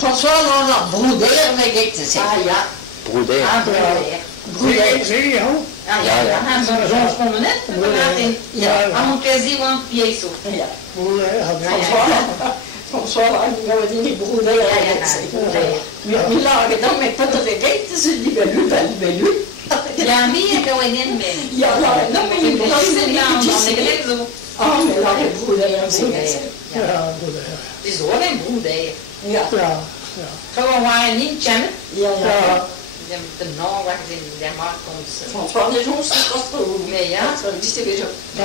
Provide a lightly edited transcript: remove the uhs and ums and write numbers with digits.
François dan nog broeder, weet ik te zeggen. Ah ja. Broeder. Ah, broeder. Zeg je al? Ah ja, ja. Han zo'n komen net. Ja. Aan moet je zien want je zo. Ja. Broeder, François, dan gaan we die broeder. Ja. We lagen dan met dat eten, ze lieve lu. Ja, meer kan we niet meer. Ja, dan ben je Dat is een naam, dan denk ik zo. Ah, we lagen broeder en zeggen. Ja, broeder. Het is gewoon een broeder. Ja. Ja. Gewoon waar je niet kennen. Ja. De naam waar je in de markt komt. François is ons, dat was Nee, ja. dat is weer zo. Ja.